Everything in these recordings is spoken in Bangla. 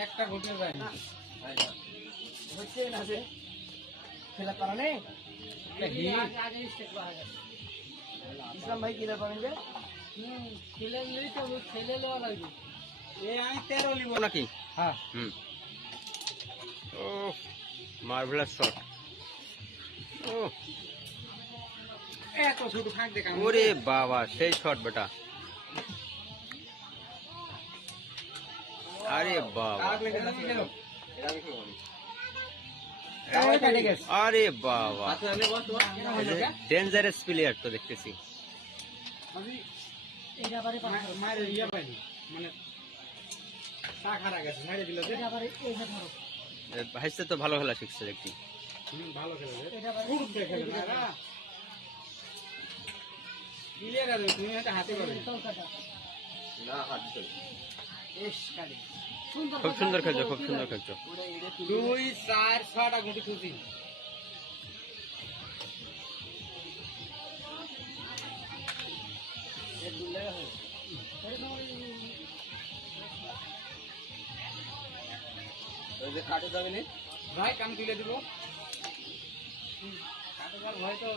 একটা ঘটিও যায়নি হচ্ছে না যে খেলা পারা নেই ইসলাম ভাই খেলা পারেন যে এ আমি তেরো নিব না নাকি? হ্যাঁ। হুম। ও মার্ভেলাস শট ও এত ছোট ফাঁক দেখা ওরে বাবা সেই শট বেটা। আরে বাবা। আরে বাবা। ডেঞ্জারাস প্লেয়ার তো দেখতেছি। মায়ের ইয়ে মানে ভাইসে তো ভালো খেলা শিখছে হুম, ভালো খেলে দেখে না হাতে খুব সুন্দর খেলছো খুব সুন্দর খেলছো। দুই চার ছটা গুটি তুলছি ভাই কাম তুলে দিব। কাটোবার ভয় তো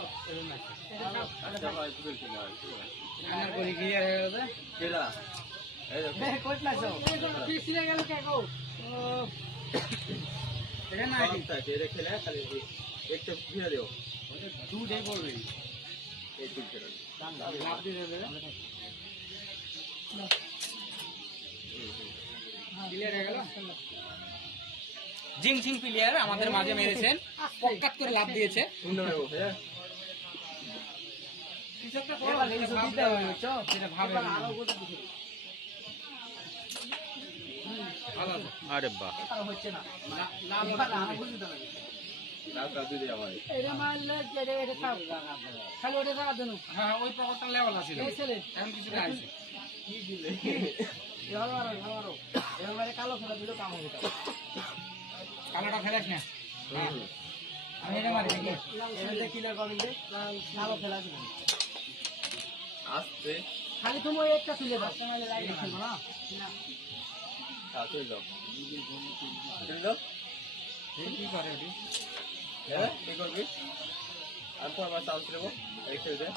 জিং জিং প্লেয়ার আমাদের মাঝে মেরেছেন পকাত করে লাভ দিয়েছে কিছু ভাবে। আরও বাহ। কালোটা ফেলাস না খেলা তুমি একটা তুলে দাও না হ্যাঁ তুই যাও তুই এই কি করে ওটি হ্যাঁ কি করবি? আমি তো আমার নেব রেখে দে।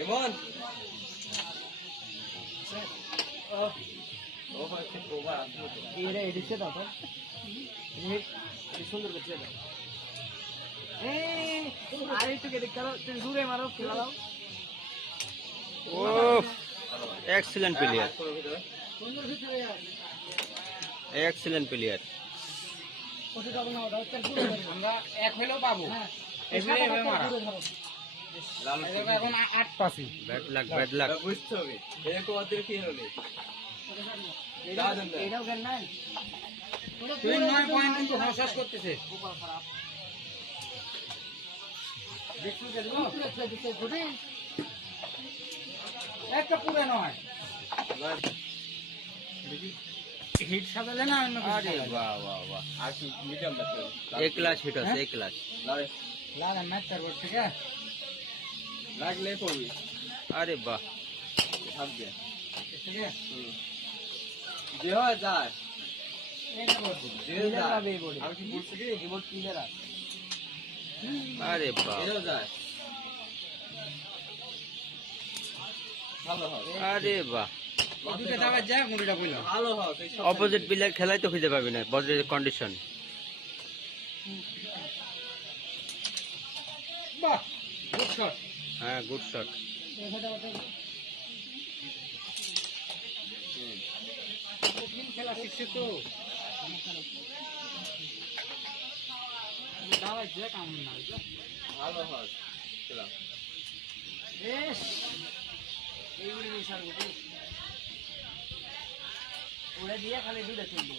এমন ও হচ্ছে ওভার আসলো তো এটা এডিটে দাও তো। সুন্দর করে দাও। আমরা এক হলেও পাবো। এখন আট পাসি ব্যাড লাক ব্যাড লাক বুঝতে হবে এরকম ওদের কি হলো ওটা ধরো না। দাও দেন না। এটাও জ্ঞান নাই ওটা তুই নয় পয়েন্ট কিন্তু হসাস করতেছে একটা পুরে নয় হিট সাজালে না অন্য আরে? বাহ বাহ আর কি মিডিয়াম এক ক্লাস হিট আছে এক ক্লাস লাগে লাগান না তারপর থেকে লাগলে করবি আরে বাহ থাকবে থেকে যে হয় যায় বলছি কি আছে আরে হবে আরে বাহ। অপোজিট প্লেয়ার খেলাই তো খুঁজে পাবি না বজ্রের কন্ডিশন বাহ হ্যাঁ গুড শট খেলা শিখছে তো। দাবার যায় না ভালো হবে বেশ। এইগুলি মিশার গুটি ওটা দিয়ে খালি দুধে তুলবো।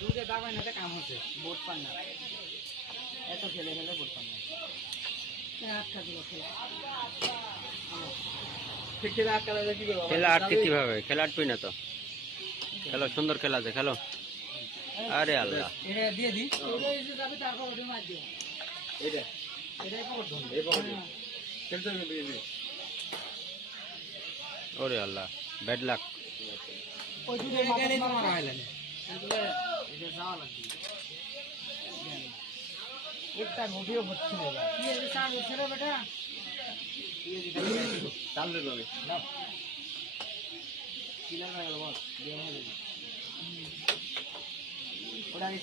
দুধে দাবাই না কাম হচ্ছে বোট পান না। এত খেলে খেলে বোট পান না। আটকা দিল খেলা। ঠিক খেলা আটকালে কি করব? খেলা আটকে কীভাবে? খেলা আটবি না তো। খেলো সুন্দর খেলা আছে খেলো। আরে আল্লাহ। এটা দিয়ে দি হবে কিন্তু ওরে আল্লাহ ব্যাড লাক এটা এটা বেটা?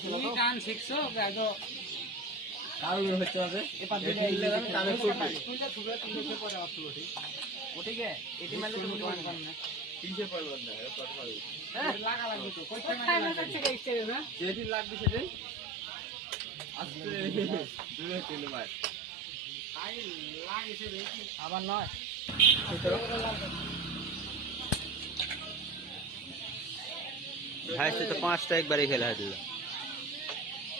তুমি তো? গান শিখছো একদম। কারণ হচ্ছে হবে এপার দিলে তুইলে তুইলে পরে? এটি গান না। তিনশো না লাগা লাগবে তো ইচ্ছে না? যেটি লাগবে সেটাই দূরে আই লাগিছে রে আবার নয়। খেলা দিল এর বাবা